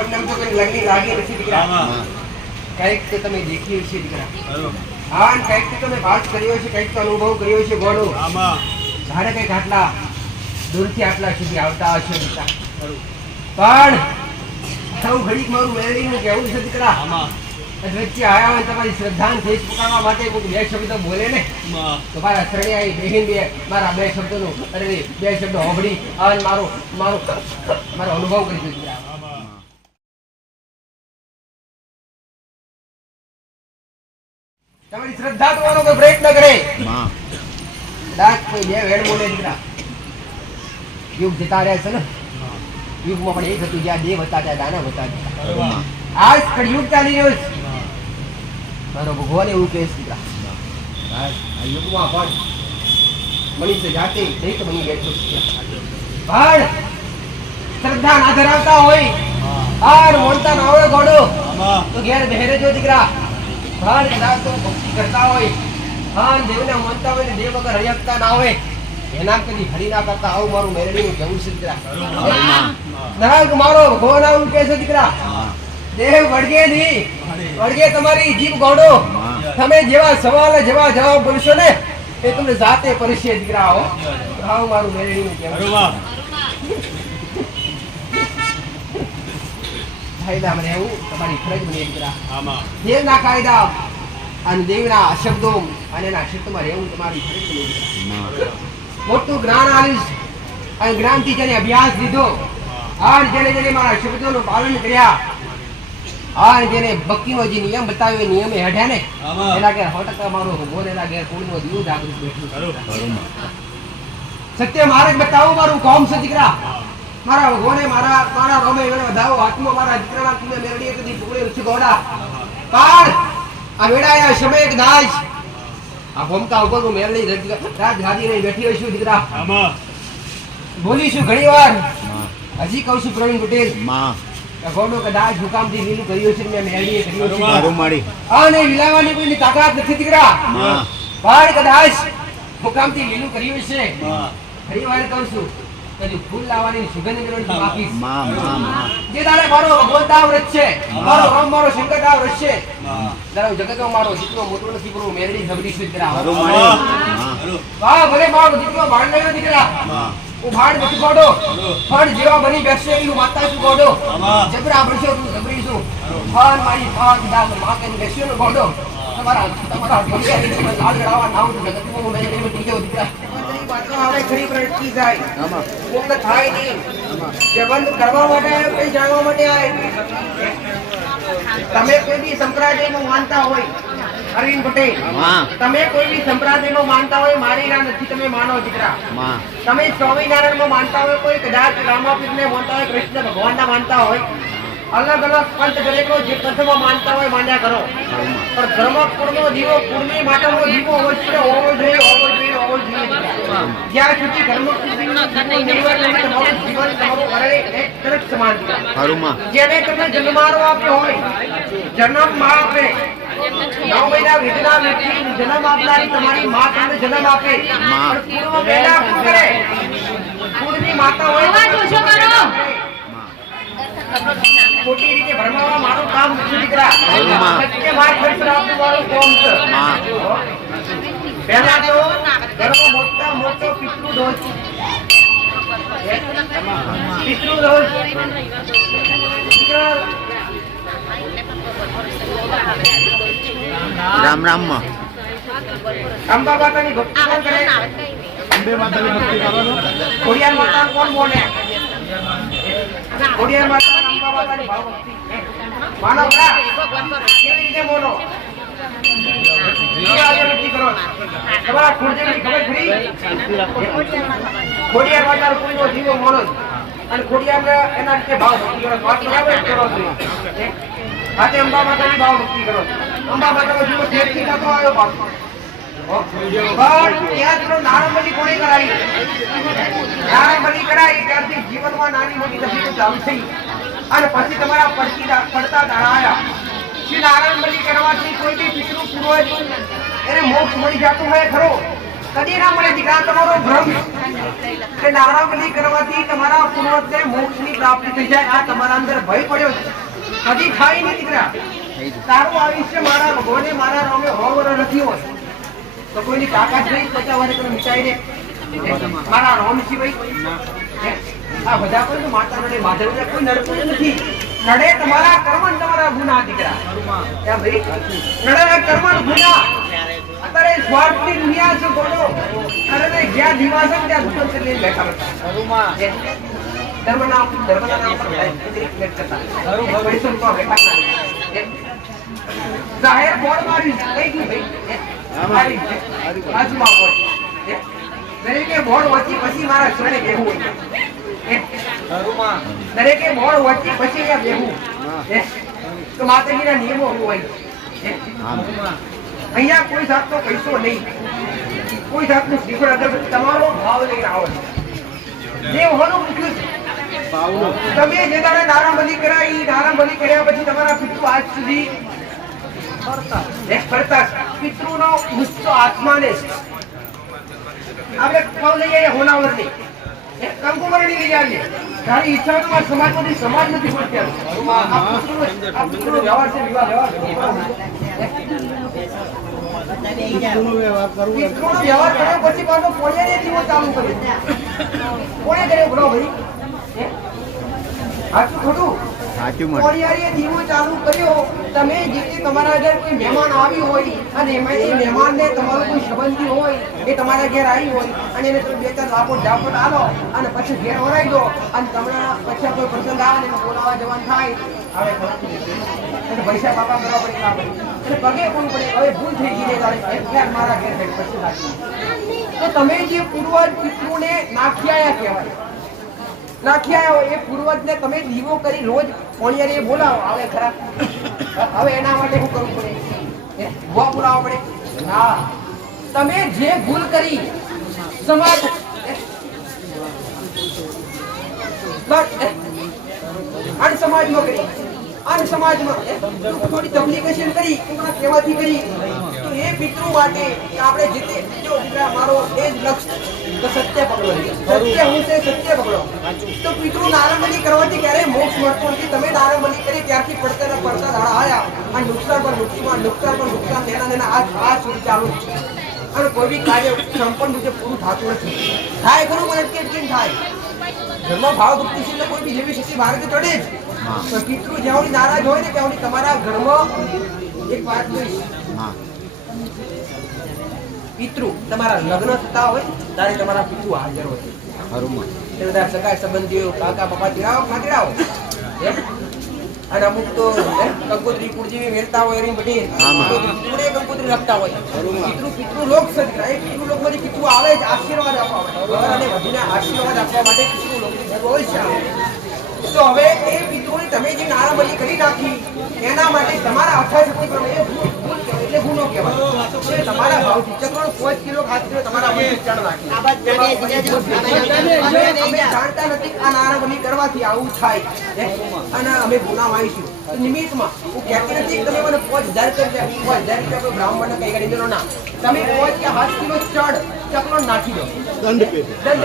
એમને તો કઈ લાગી નથી દીકરા. કઈક તો તમે દેખ્યું છે દીકરા. હા, કઈક તો તમે વાત કર્યો છે, કઈક તો અનુભવ કર્યો છે ગોડો. જાણે કઈક આટલા દૂરથી આટલા સુધી આવતા હશે દીકરા. પણ સૌ ઘડીક મારું મેળવીને કેવું છે દીકરા. વચ્ચે આયા હોય તમારી શ્રદ્ધાને ઠેસ પકડવા માટે કોઈ બે શબ્દ બોલે ને તો મારા શરણે આવી બેહીન બે મારા બે શબ્દોનું અરે બે શબ્દો હોબળી અને મારો અનુભવ કરી દીધો. તમારી શ્રદ્ધા તોડવાનો કોઈ પ્રયત્ન કરે કદાચ કોઈ બે વેડ બોલે દીકરા. યુગ જતા રહ્યા છે ને, યુગમાં પણ એક હતું જ્યાં દેવ હતા ત્યાં દાનવ હતા. આજ કળિયુગ ચાલી રહ્યો છે. મારો ભગવાન એવું કહે છે દીકરા, આ યુગમાં પણ મનુષ્ય જાતે દૈત બની બેઠો છે. પણ શ્રદ્ધા ના ધરાવતા હોય આર મોનતા ના હોય ગોડો તો ઘેર બહેરે જો દીકરા. પણ કદાચ તો ભક્તિ કરતા હોય હા દેવને માનતા હોય ને દેવ વગર હરિયકતા ના હોય એના કદી હરી ના કરતા આવું મારું મેળવીનું કેવું છે દીકરા. નાગ મારો ભગવાન આવું કહે છે દીકરા, દેહ વળગે નહીં, વળગે તમારી જીભ ગોડો. તમે જેવા સવાલ જેવા જવાબ બોલશો ને એ તમને જાતે પરશે દીકરા. આવું મારું મેળવીનું કેવું. કાયદામાં રહેવું તમારી ફરજ બની દીકરા. દેવના કાયદા અને દેવના શબ્દો અને એના ક્ષેત્રમાં રહેવું તમારી ફરજ બની દીકરા. મોટું જ્ઞાન આવીશ અને જ્ઞાનથી જેને અભ્યાસ લીધો અને જેને મારા શબ્દોનું પાલન કર્યા અને જેને ભક્તિનો જે નિયમ બતાવ્યો નિયમે હેઠ્યા ને એના ઘેર 100% મારો ભગવાન એના ઘેર પૂર્ણનો દીવો જાગૃત બેઠું. સત્ય મારે જ બતાવું મારું કામ છે દીકરા. મારા ભગવાને મારા રોમે વધાવો હાથમાં મારા દીકરાના તુને મેરડી કદી પકડે ઉછ ગોડા. પણ આ વેડાયા સમય કદાચ આ ભૂમકા ઉપર હું મેરડી રાજ ગાદી રહી બેઠી હોઈશું દીકરા. બોલીશું ઘણી વાર. હજી કહું છું પ્રવીણ પટેલ ગોડો કદાચ હુકામથી લીલું કર્યું છે મેં મેરડીએ કર્યું છે અને વિલાવાની કોઈની તાકાત નથી દીકરા. પણ કદાચ હુકામથી લીલું કર્યું છે. ઘણી વાર કહું છું કદી ફૂલ લાવવાની સુગંધ મેળવવાની બાકી જે તારે મારો ભગવંતા વ્રત છે, મારો રામ મારો શંકરતા વ્રત છે. તારો જગતમાં મારો દીકરો મોટો નથી પણ મેરડી જબરી છે દીકરા. વાહ ભલે મારો દીકરો ભાડ લયો દીકરા. હું ભાડ નથી ગોડો પણ જેવા બની બેસશે એવું માતા છું ગોડો. જબરા બનશો તું જબરી છું. ફાન મારી ફાન દાસ માં કે બેસ્યો ને ગોડો. તમારા લાલ ગળાવા નામ તો જગતમાં હું મેરડી ટીકે દીકરા. આપણે ખરી પ્રગતિ જાય પૂર્ણ થાય નહીં. સંબંધ કરવા માટે કઈ જાણવા માટે આવે. તમે કોઈ બી સંપ્રદાયમાં માનતા હોય અરવિંદ પટેલ, તમે કોઈ બી સંપ્રદાયમાં માનતા હોય મારી ના નથી તમે માનો દીકરા. તમે સ્વામિનારાયણમાં માનતા હોય, કોઈ કદાચ રામાપીરને માનતા હોય, કૃષ્ણ ભગવાનના માનતા હોય, અલગ અલગ પંથ દરેકો જે પંથમાં માનતા હોય માન્યા કરો. પણ ધર્મ કુળનો દીવો કુળની માતાનો દીવો હોવો જોઈએ. જ્યાં સુધી ધર્મ જીવન તમારું અરે એક તરફ સમાન છે. જેને તમે જન્મ આપ્યો હોય, જન્મ માં આપે 9 મહિના વિધના વ્યક્તિ જન્મ આપનારી તમારી માં તમને જન્મ આપે. પણ પૂર્વ પહેલા શું કરે? કુળની માતા હોય ખોટી રીતે ભરમાવા મારું કામ નથી દીકરા. સત્ય માર્ગ પર આપવું મારું કામ છે. પહેલા તો ઘરનો મોટો પિતૃદોષ રામ રામ માં અંબા માતાની ભક્તિ કોણ કરે? અંબે માતાની ભક્તિ કરવાનો. ખોડિયાર માતા કોણ બોલે? ખોડિયાર માતા અંબા માતાની ભાવ ભક્તિ માનો ખરા? કેવી રીતે બોલો? તમારા ખોડિયારની ખબર ખરી? ખોડિયાર માતાનો કોઈનો જીવો મોનો અને ખોડિયારને એના રીતે ભાવ ભક્તિ કરો. વાત બરાબર કરો છો. આજે અંબા માતાની ભાવ ભક્તિ કરો. અંબા માતાનો જીવો ઠેરથી નતો આવ્યો પાછો. ત્યાં થોડો નારંબલી કોણે કરાવી? નારંબલી કરાવી ત્યારથી જીવનમાં નાની મોટી તકલીફો ચાલુ થઈ અને પછી તમારા પડતા દાડા આવ્યા. નારાયણ બલી કરવાથી કોઈ બી પિતૃ પૂર્વજ એને મોક્ષ મળી જતું હોય ખરો. કદી ના મળે દીકરા તમારો ભ્રમ કે નારામલી કરવાથી તમારા પૂર્વજને મોક્ષની પ્રાપ્તિ થઈ જાય આ તમારા અંદર ભય પડ્યો છે કદી થાય નહીં દીકરા તારું આયુષ્ય મારા ભગવાને મારા રામે 100 વર્ષ નથી હોય તો કોઈની તાકાત નહીં 50 વર્ષ તમે મિટાઈને મારા રામ સિવાય આ બધા કોઈ માતા ને માધવને કોઈ નડતું નથી નડે તમારા કર્મ ને તમારા ગુના દીકરા એમ ભાઈ નડે કર્મ ને ગુના અત્યારે સ્વાર્થની દુનિયા છે બોલો અરે જ્યાં દિવાસ ત્યાં દુકાન કરી લઈને બેઠા હતા ધર્મના નામ પર કરતા પૈસો તો બેઠા જાહેર બોર્ડ મારી કઈ ગયું ભાઈ આજુમાં બોર્ડ દરેકે બોર્ડ વચ્ચે પછી મારા શરણે બેહવું દરેકે બોર્ડ વચ્ચે પછી અહીંયા બેહવું તો માતાજીના નિયમો હોય અહીંયા કોઈ જાતનો પૈસો નહીં કોઈ જાતનું શ્રીફળ અગરબત્તી તમારો ભાવ લઈને આવો જે હોવાનું પૂછ્યું તમે જે દાડે નારાબંધી કરાવી નારાબંધી કર્યા પછી તમારા પિતૃ આજ સુધી ફરતા પિતૃનો ગુસ્સો આત્માને આપણે કૌ લઈ જઈએ હોનાવરની કંકુમરણી લઈ આવીએ તારી ઈચ્છાઓમાં સમાજમાંથી સમાજ નથી પડતી આ પિતૃનો વ્યવહાર છે વિવાહ વ્યવહાર પિતૃનો વ્યવહાર કર્યો પછી પાછો પોળિયાને દીવો ચાલુ કર્યો કોણે કર્યો બોલો ભાઈ સાચું ખોટું પોળિયારીએ દીવો ચાલુ કર્યો તમે જે તમારા ઘર કોઈ મહેમાન આવ્યું હોય અને એમાં એ મહેમાનને તમારો કોઈ સંબંધી હોય એ તમારા ઘેર આવી હોય અને એને તમે 2-4 લાપો ઝાપટ આલો અને પછી ઘેર ઓરાઈ દો અને તમને પછી કોઈ પ્રસંગ આવે ને બોલાવા જવાનું થાય હવે અને પૈસા બાપા કરવા પડે ના પડે અને પગે કોણ પડે હવે ભૂલ થઈ ગઈ ને તારે એકવાર મારા ઘેર થઈ પછી નાખી તો તમે જે પૂર્વજ પિતૃને નાખ્યા કહેવાય નાખ્યા એ પૂર્વજને તમે દીવો કરી રોજ પોળિયાને બોલાવો આવે ખરા હવે એના માટે શું કરવું પડે ભૂવા પુરાવો પડે ના તમે જે ભૂલ કરી સમાજ અન સમાજમાં કરી અન સમાજમાં થોડી તકલીફેશન કરી કોઈના કહેવાથી કરી તો એ પિતૃ માટે આપણે જીતે જો દીકરા મારો એ જ લક્ષ્ય તો સત્ય પકડો સત્ય હું છે સત્ય પકડો તો પિતૃ નારામલી કરવાથી ક્યારેય મોક્ષ મળતો નથી તમે નારામલી કરી ત્યારથી પડતા દાડા આવ્યા અને નુકસાન પર નુકસાન એના આ સુધી ચાલુ છે અને કોઈ બી કાર્ય સંપન્ન રીતે પૂરું થતું નથી થાય ખરું પણ કેમ થાય ઘરમાં ભાવ ભક્તિ છે કોઈ બી જેવી શક્તિ ભારતે ચડે જ તો પિતૃ જ્યાં નારાજ હોય ને ત્યાં તમારા ઘરમાં એક વાત કહીશ પિતૃ તમારા લગ્ન થતા હોય ત્યારે તમારા પિતૃ હાજર હોય તે બધા સગા સંબંધીઓ કાકા પપ્પા તેડાવો અને અમુક તો કંકોત્રી કુળજીવી મેળતા હોય એની બધી કંકોત્રી રાખતા હોય પિતૃ લોક સદગ્રહ એ પિતૃ લોકમાંથી પિતૃ આવે જ આશીર્વાદ આપવા માટે અને વધીને આશીર્વાદ આપવા માટે પિતૃ લોકની જરૂર હોય છે તો હવે એ પિતૃની તમે જે નારામલી કરી નાખી એના માટે તમારા અર્થાશક્તિ પર એ ભૂલ કહેવાય એટલે ગુનો કહેવાય તમારા ભાવથી ચક્રણ 5 કિલો ખાતર તમારા વચ્ચે ચણ નાખી અમે જાણતા નથી આ નારામલી કરવાથી આવું થાય અને અમે ગુનામાં આવીશું નિમિત્તમાં હું કહેતી નથી તમે મને 5000 રૂપિયા કોઈ બ્રાહ્મણને કઈ કરી દેનો ના તમે 5 કે 7 કિલો ચડ ચક્રણ નાખી દો દંડ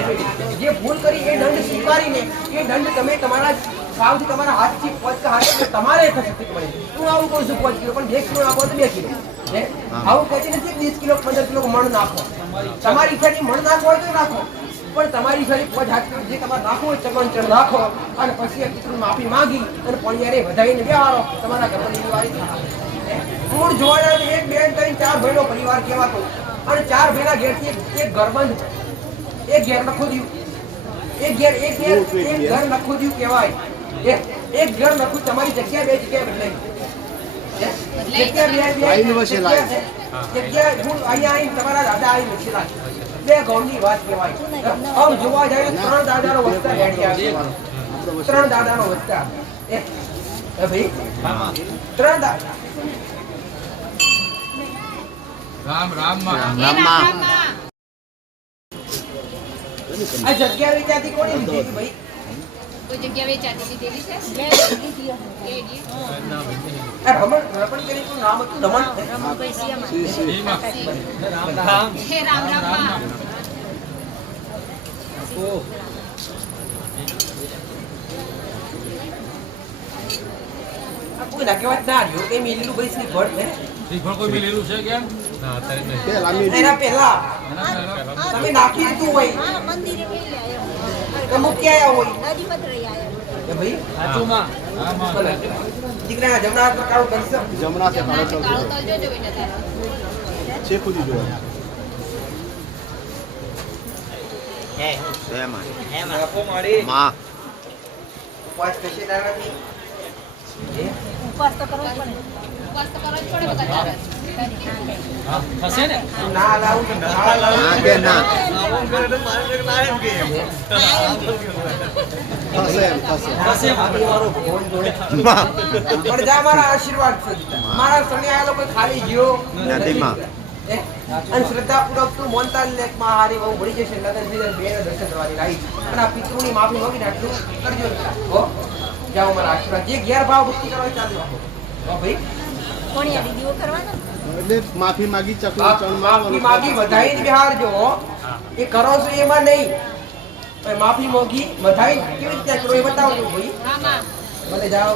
પેટી જે ભૂલ કરી એ દંડ સ્વીકારીને એ દંડ તમે તમારા ભાવથી તમારા હાથથી 5 કે હાથ તમારે થશે મળે હું આવું કહું છું 5 કિલો પણ 2 કિલો નાખો તો 2 કિલો આવું કહેતી નથી 20 કિલો 15 કિલો મણ નાખો તમારી ઈચ્છાથી મણ નાખો હોય તો નાખો પણ તમારી ઈચ્છાથી 5 હાથ જે તમારે નાખવું હોય ચમન નાખો અને પછી પિતૃની માફી માંગી અને પોળિયારે વધાવીને બેહારો તમારા ઘરમાં દિવાળી મૂળ જોવાના 1 2 3 4 ભાઈનો પરિવાર કહેવાતો અને 4 ભાઈના ઘેરથી એક ઘર બંધ એક ઘેર લખો દીયું એક ઘર લખો દીયું કહેવાય એક ઘર લખું તમારી જગ્યા બે જગ્યાએ બદલાઈ જગ્યા અહીંયા આવીને તમારા દાદા આવીને વસેલા બે ગામની વાત કહેવાય આમ જોવા જાય 3 દાદાનો વસ્તા હેડી આવે 3 દાદાનો વસ્તા ભાઈ 3 દાદા રામ આ જગ્યા વિચારતી કોની લીધી ભાઈ કોઈ જગ્યા વેચાતી લીધેલી છે આ રમણ કરી નું નામ હતું રમણ હે રામ રામ માં આ કોઈ ના કહેવાય ના રહ્યો કે મિલેલું ભાઈ શ્રીફળ છે શ્રીફળ કોઈ મિલેલું છે કેમ ના અત્યારે નહીં એના પહેલા તમે નાખી દીધું હોય તો મૂકી આયા હોય કે ભાઈ સાચુંમાં હા માં ભલે. દીકરાના જમણા હાથ પર કાળું કરશે જમણા છે કાળો કાળો તલ જોજો બેટા તારો છે ખુદી જોવા માં ઉપવાસ કશે ના નથી ઉપવાસ તો કરવો જ પડે બધા તારા હા થશે ને ના લાવું ના લાવું ના કે ના થશે એમ થશે થશે મારો ભગવાન જોડે માં પણ જા મારા આશીર્વાદ છે મારા સને આયેલો કોઈ ખાલી ગયો નથી માં. અને શ્રદ્ધાપૂર્વક તું મોનતાલ લેક માં હારી બહુ ભળી જશે લગન બીજા બે દર્શન કરવાની રાઈ અને આ પિતૃની માફી માંગીને આટલું કરજો હો જાઓ મારા આશીર્વાદ જે ઘેર ભાવ ભક્તિ કરવા ચાલુ રાખો હો ભાઈ કોણિયા દીવો કરવાનો એટલે માફી માગી ચકલી માફી માગી વધાઈ બિહારજો એ કરો છો એમાં નહીં માફી મોગી વધાઈ કેવી રીતે કરો એ બતાવજો ભાઈ હા માં ભલે જાઓ